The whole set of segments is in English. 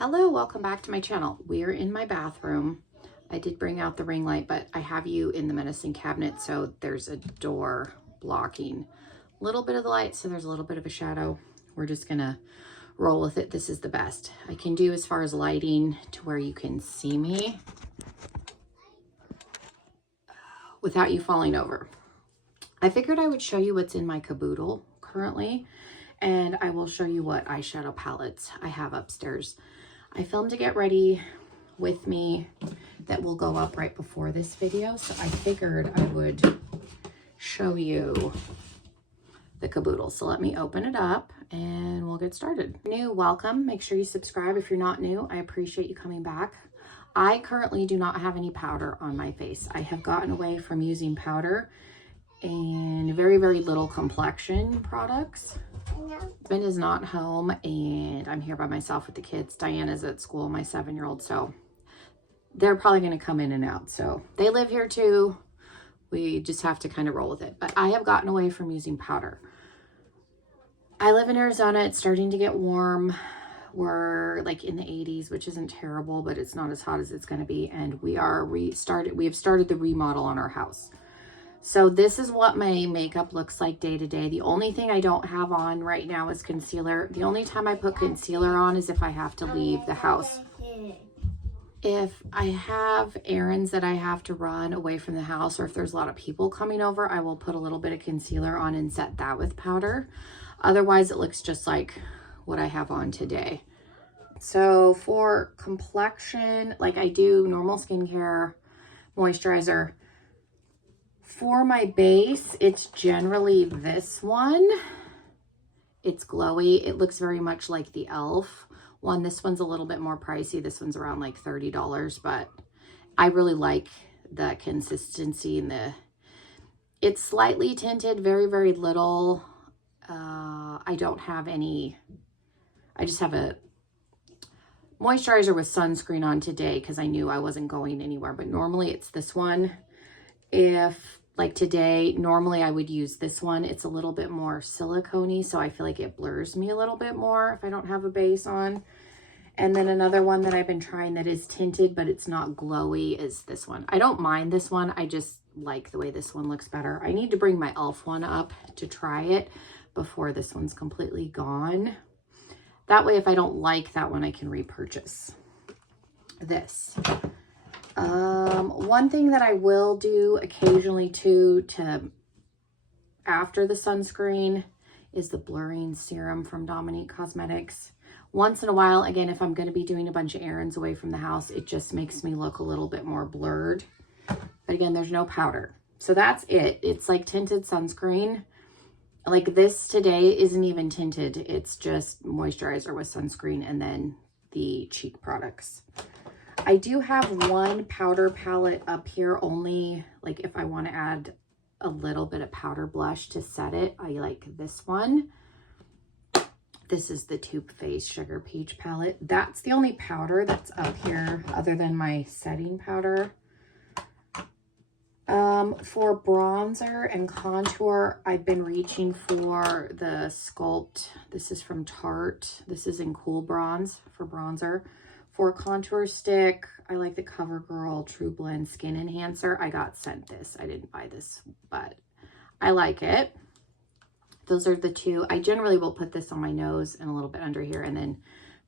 Hello, welcome back to my channel. We're in my bathroom. I did bring out the ring light, but I have you in the medicine cabinet, so there's a door blocking a little bit of the light, so there's a little bit of a shadow. We're just gonna roll with it. This is the best I can do as far as lighting to where you can see me without you falling over. I figured I would show you what's in my caboodle currently, and I will show you what eyeshadow palettes I have upstairs. I filmed a get ready with me that will go up right before this video, so I figured I would show you the caboodle. So let me open it up and we'll get started. New, welcome. Make sure you subscribe if you're not new. I appreciate you coming back. I currently do not have any powder on my face. I have gotten away from using powder and very, very little complexion products. Husband is not home and I'm here by myself with the kids. Diana's at school, my 7-year-old, so they're probably going to come in and out. So they live here too. We just have to kind of roll with it. But I have gotten away from using powder. I live in Arizona. It's starting to get warm. We're like in the 80s, which isn't terrible, but it's not as hot as it's going to be. And we have started the remodel on our house. So this is what my makeup looks like day to day. The only thing I don't have on right now is concealer. The only time I put concealer on is if I have to leave the house. If I have errands that I have to run away from the house, or if there's a lot of people coming over, I will put a little bit of concealer on and set that with powder. Otherwise, it looks just like what I have on today. So for complexion, like I do normal skincare, moisturizer. For my base, it's generally this one. It's glowy. It looks very much like the e.l.f. one. This one's a little bit more pricey. This one's around like $30, but I really like the consistency and it's slightly tinted, very, very little. I don't have any, I just have a moisturizer with sunscreen on today because I knew I wasn't going anywhere, but normally it's this one. Like today, normally I would use this one. It's a little bit more silicone-y, so I feel like it blurs me a little bit more if I don't have a base on. And then another one that I've been trying that is tinted, but it's not glowy, is this one. I don't mind this one. I just like the way this one looks better. I need to bring my e.l.f. one up to try it before this one's completely gone. That way, if I don't like that one, I can repurchase this. One thing that I will do occasionally too, after the sunscreen, is the blurring serum from Dominique Cosmetics. Once in a while, again, if I'm going to be doing a bunch of errands away from the house, it just makes me look a little bit more blurred. But again, there's no powder. So that's it. It's like tinted sunscreen. Like this today isn't even tinted. It's just moisturizer with sunscreen and then the cheek products. I do have one powder palette up here only, like if I want to add a little bit of powder blush to set it. I like this one. This is the Too Faced Sugar Peach palette. That's the only powder that's up here other than my setting powder. For bronzer and contour, I've been reaching for the Sculpt. This is from Tarte. This is in Cool Bronze for bronzer. For contour stick, I like the CoverGirl True Blend Skin Enhancer. I got sent this. I didn't buy this, but I like it. Those are the two. I generally will put this on my nose and a little bit under here and then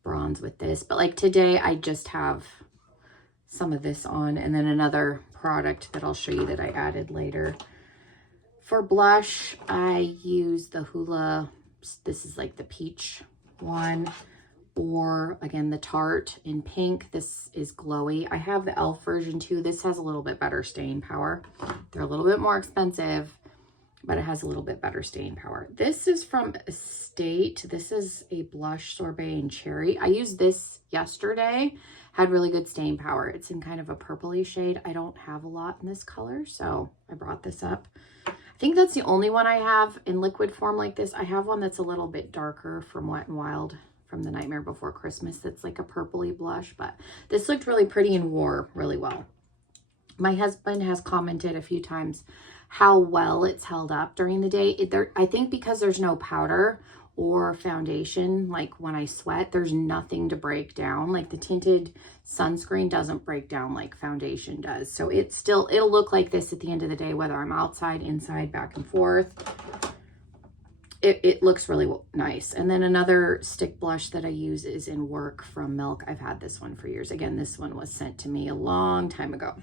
bronze with this. But like today, I just have some of this on and then another product that I'll show you that I added later. For blush, I use the Hoola. This is like the peach one. Or again, the Tarte in pink. This is glowy. I have the e.l.f. version too. This has a little bit better staying power. They're a little bit more expensive, but it has a little bit better staying power. This is from Estate. This is a blush sorbet and cherry. I used this yesterday. Had really good staying power. It's in kind of a purpley shade. I don't have a lot in this color, so I brought this up. I think that's the only one I have in liquid form like this. I have one that's a little bit darker from Wet n Wild, from The Nightmare Before Christmas, that's like a purpley blush, but this looked really pretty and wore really well. My husband has commented a few times how well it's held up during the day. I think because there's no powder, or foundation, like when I sweat, there's nothing to break down. Like the tinted sunscreen doesn't break down like foundation does. So it'll look like this at the end of the day, whether I'm outside, inside, back and forth. It looks really nice. And then another stick blush that I use is in Work from Milk. I've had this one for years. Again, this one was sent to me a long time ago.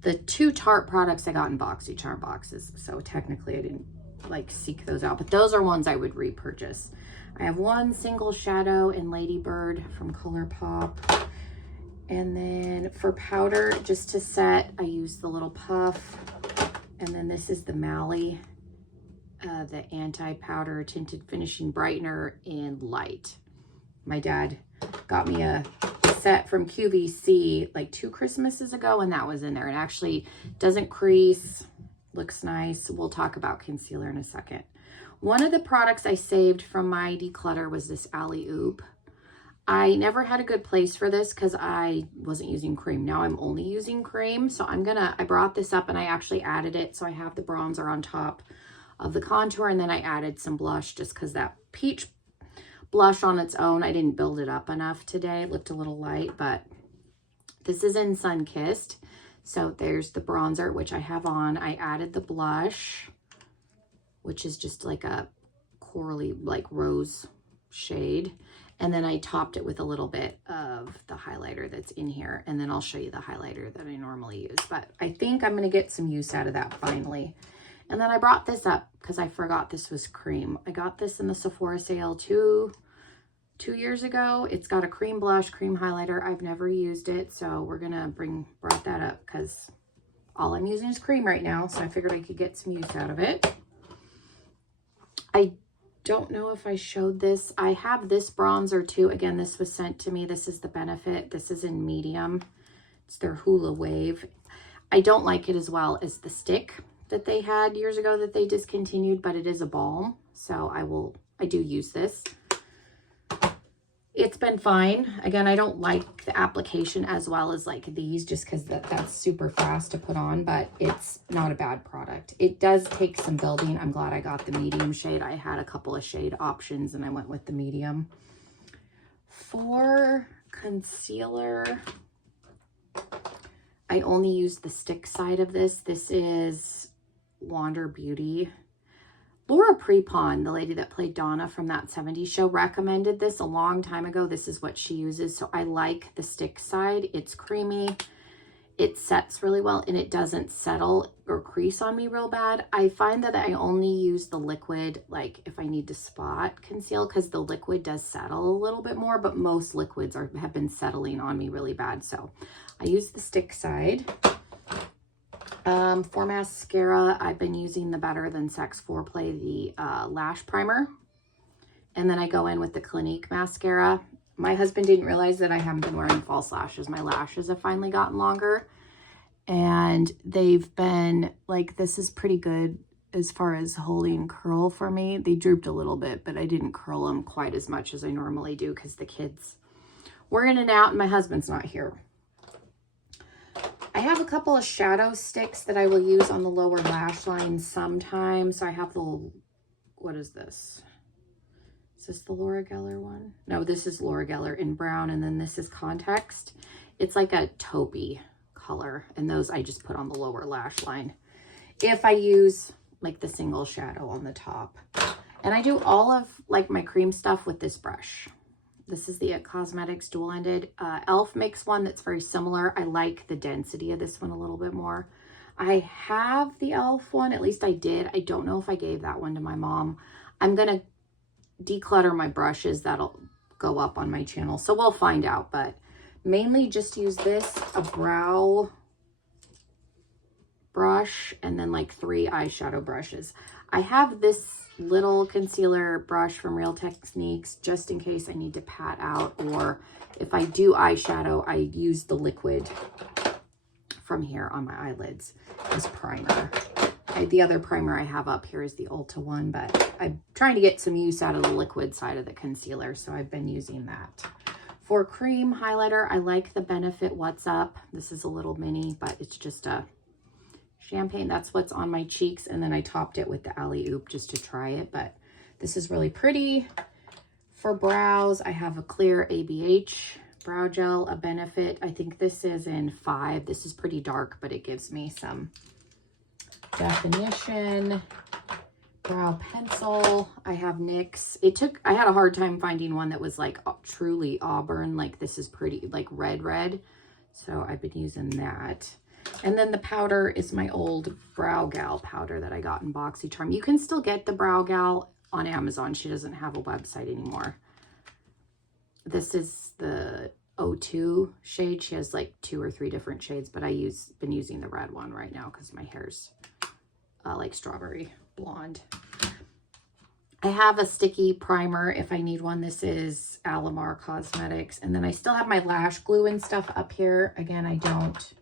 The 2 Tarte products I got in BoxyCharm boxes. So technically I didn't like seek those out, but those are ones I would repurchase. I have one single shadow in Ladybird from ColourPop. And then for powder, just to set, I use the little puff. And then this is the Mally. The anti-powder tinted finishing brightener in light. My dad got me a set from QVC like 2 Christmases ago, and that was in there. It actually doesn't crease, looks nice. We'll talk about concealer in a second. One of the products I saved from my declutter was this Alley Oop. I never had a good place for this because I wasn't using cream. Now I'm only using cream, so I brought this up and I actually added it, so I have the bronzer on top of the contour, and then I added some blush just because that peach blush on its own, I didn't build it up enough today. It looked a little light, but this is in Sunkissed. So there's the bronzer, which I have on. I added the blush, which is just like a corally, like rose shade. And then I topped it with a little bit of the highlighter that's in here. And then I'll show you the highlighter that I normally use. But I think I'm going to get some use out of that finally. And then I brought this up because I forgot this was cream. I got this in the Sephora sale two years ago. It's got a cream blush, cream highlighter. I've never used it, so we're gonna brought that up because all I'm using is cream right now. So I figured I could get some use out of it. I don't know if I showed this. I have this bronzer too. Again, this was sent to me. This is the Benefit. This is in medium. It's their Hula Wave. I don't like it as well as the stick that they had years ago that they discontinued, but it is a balm, so I do use this. It's been fine. Again, I don't like the application as well as like these, just because that's super fast to put on, but it's not a bad product. It does take some building. I'm glad I got the medium shade. I had a couple of shade options and I went with the medium. For concealer, I only use the stick side of this. This is Wander Beauty. Laura Prepon, the lady that played Donna from That 70s Show, recommended this a long time ago. This is what she uses. So I like the stick side. It's creamy. It sets really well and it doesn't settle or crease on me real bad. I find that I only use the liquid, like if I need to spot conceal, because the liquid does settle a little bit more, but most liquids have been settling on me really bad. So I use the stick side. For mascara, I've been using the Better Than Sex Foreplay, the lash primer. And then I go in with the Clinique mascara. My husband didn't realize that I haven't been wearing false lashes. My lashes have finally gotten longer. And they've been, like, this is pretty good as far as holding curl for me. They drooped a little bit, but I didn't curl them quite as much as I normally do because the kids were in and out and my husband's not here. I have a couple of shadow sticks that I will use on the lower lash line sometimes. So I have the, what is this? Is this the Laura Geller one? No, this is Laura Geller in brown, and then this is Context. It's like a taupey color, and those I just put on the lower lash line if I use like the single shadow on the top. And I do all of like my cream stuff with this brush. This is the IT Cosmetics dual-ended. e.l.f. makes one that's very similar. I like the density of this one a little bit more. I have the e.l.f. one, at least I did. I don't know if I gave that one to my mom. I'm going to declutter my brushes. That'll go up on my channel. So we'll find out, but mainly just use this, a brow brush, and then like 3 eyeshadow brushes. I have this little concealer brush from Real Techniques just in case I need to pat out, or if I do eyeshadow, I use the liquid from here on my eyelids as primer. The other primer I have up here is the Ulta one, but I'm trying to get some use out of the liquid side of the concealer, so I've been using that. For cream highlighter, I like the Benefit What's Up. This is a little mini, but it's just a champagne. That's what's on my cheeks, and then I topped it with the Alley Oop just to try it, but This is really pretty. For brows, I have a clear ABH brow gel, a Benefit. I think this is in 5. This is pretty dark, but it gives me some definition. Brow pencil. I have NYX. I had a hard time finding one that was like truly auburn. Like this is pretty like red. So I've been using that. And then the powder is my old Brow Gal powder that I got in BoxyCharm. You can still get the Brow Gal on Amazon. She doesn't have a website anymore. This is the 02 shade. She has like 2 or 3 different shades, but been using the red one right now because my hair's like strawberry blonde. I have a sticky primer if I need one. This is Alamar Cosmetics. And then I still have my lash glue and stuff up here. Again, I don't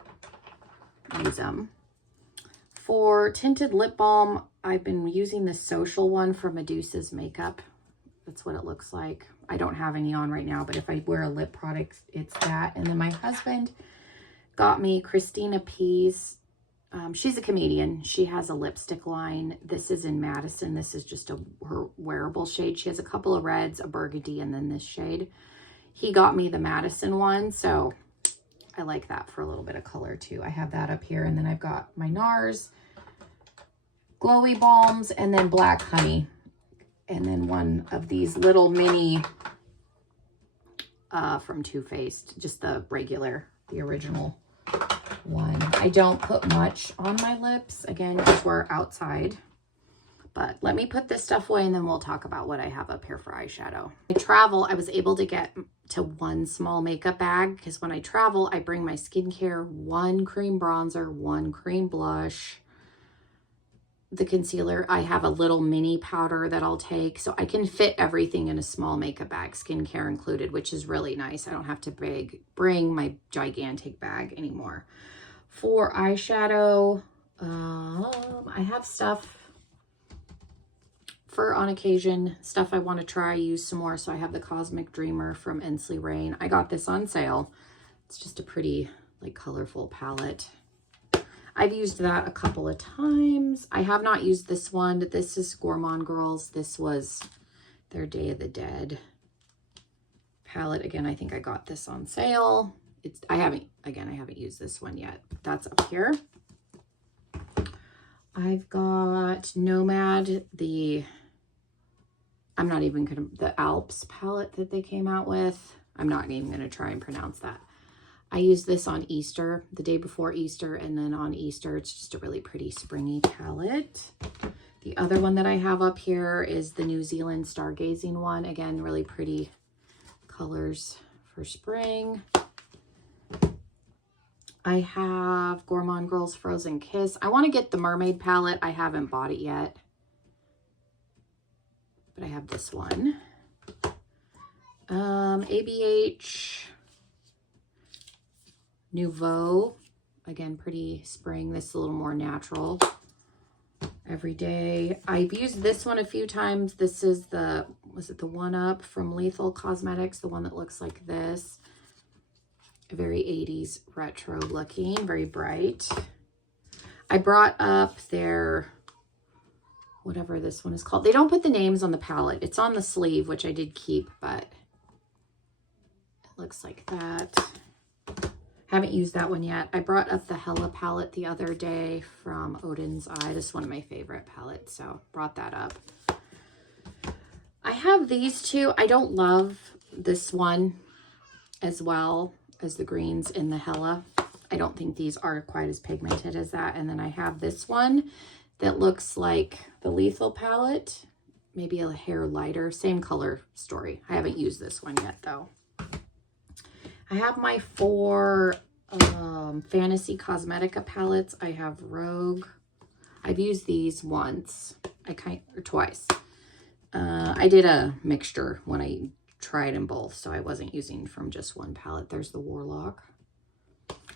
use them. For tinted lip balm, I've been using the Social one from Medusa's Makeup. That's what it looks like. I don't have any on right now, but if I wear a lip product, it's that. And then my husband got me Christina P's. She's a comedian. She has a lipstick line. This is in Madison. This is just her wearable shade. She has a couple of reds, a burgundy, and then this shade. He got me the Madison one, so I like that for a little bit of color too. I have that up here, and then I've got my NARS glowy balms, and then Black Honey, and then one of these little mini from Too Faced, just the regular, the original one. I don't put much on my lips, again, because we're outside. But let me put this stuff away and then we'll talk about what I have up here for eyeshadow. I travel, I was able to get to 1 small makeup bag because when I travel, I bring my skincare, 1 cream bronzer, 1 cream blush, the concealer. I have a little mini powder that I'll take, so I can fit everything in a small makeup bag, skincare included, which is really nice. I don't have to bring my gigantic bag anymore. For eyeshadow, I have stuff for on occasion, stuff I want to try, use some more. So I have the Cosmic Dreamer from Inslee Rain. I got this on sale. It's just a pretty, like, colorful palette. I've used that a couple of times. I have not used this one. This is Gourmand Girls. This was their Day of the Dead palette. Again, I think I got this on sale. I haven't used this one yet. That's up here. I've got Nomad, the Alps palette that they came out with. I'm not even going to try and pronounce that. I used this on Easter, the day before Easter, and then on Easter, it's just a really pretty springy palette. The other one that I have up here is the New Zealand Stargazing one. Again, really pretty colors for spring. I have Gourmand Girls Frozen Kiss. I want to get the Mermaid palette. I haven't bought it yet, but I have this one. ABH Nouveau. Again, pretty spring. This is a little more natural. Everyday. I've used this one a few times. This is was it the One Up from Lethal Cosmetics? The one that looks like this. Very 80s retro looking, very bright. I brought up their, whatever this one is called. They don't put the names on the palette. It's on the sleeve, which I did keep, but it looks like that. Haven't used that one yet. I brought up the Hella palette the other day from Odin's Eye. This is one of my favorite palettes, so brought that up. I have these two. I don't love this one as well as the greens in the Hella. I don't think these are quite as pigmented as that. And then I have this one that looks like the Lethal palette, maybe a hair lighter, same color story. I haven't used this one yet though. I have my 4 Fantasy Cosmetica palettes. I have Rogue. I've used these once, or twice. I did a mixture when I tried them both, so I wasn't using from just one palette. There's the Warlock.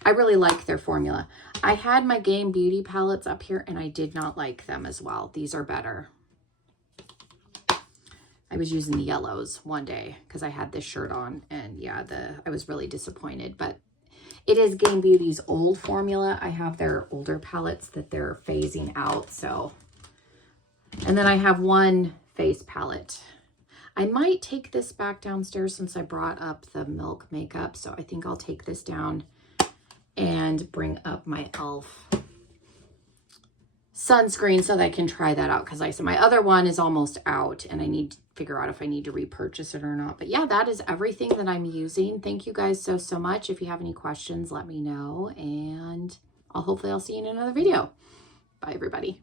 I really like their formula. I had my Game Beauty palettes up here and I did not like them as well. These are better. I was using the yellows one day because I had this shirt on, and yeah, I was really disappointed, but it is Game Beauty's old formula. I have their older palettes that they're phasing out, so. And then I have one face palette. I might take this back downstairs since I brought up the Milk makeup. So I think I'll take this down and bring up my e.l.f. sunscreen so that I can try that out. Because like I said, my other one is almost out and I need to figure out if I need to repurchase it or not. But yeah, that is everything that I'm using. Thank you guys so much. If you have any questions, let me know. And hopefully I'll see you in another video. Bye, everybody.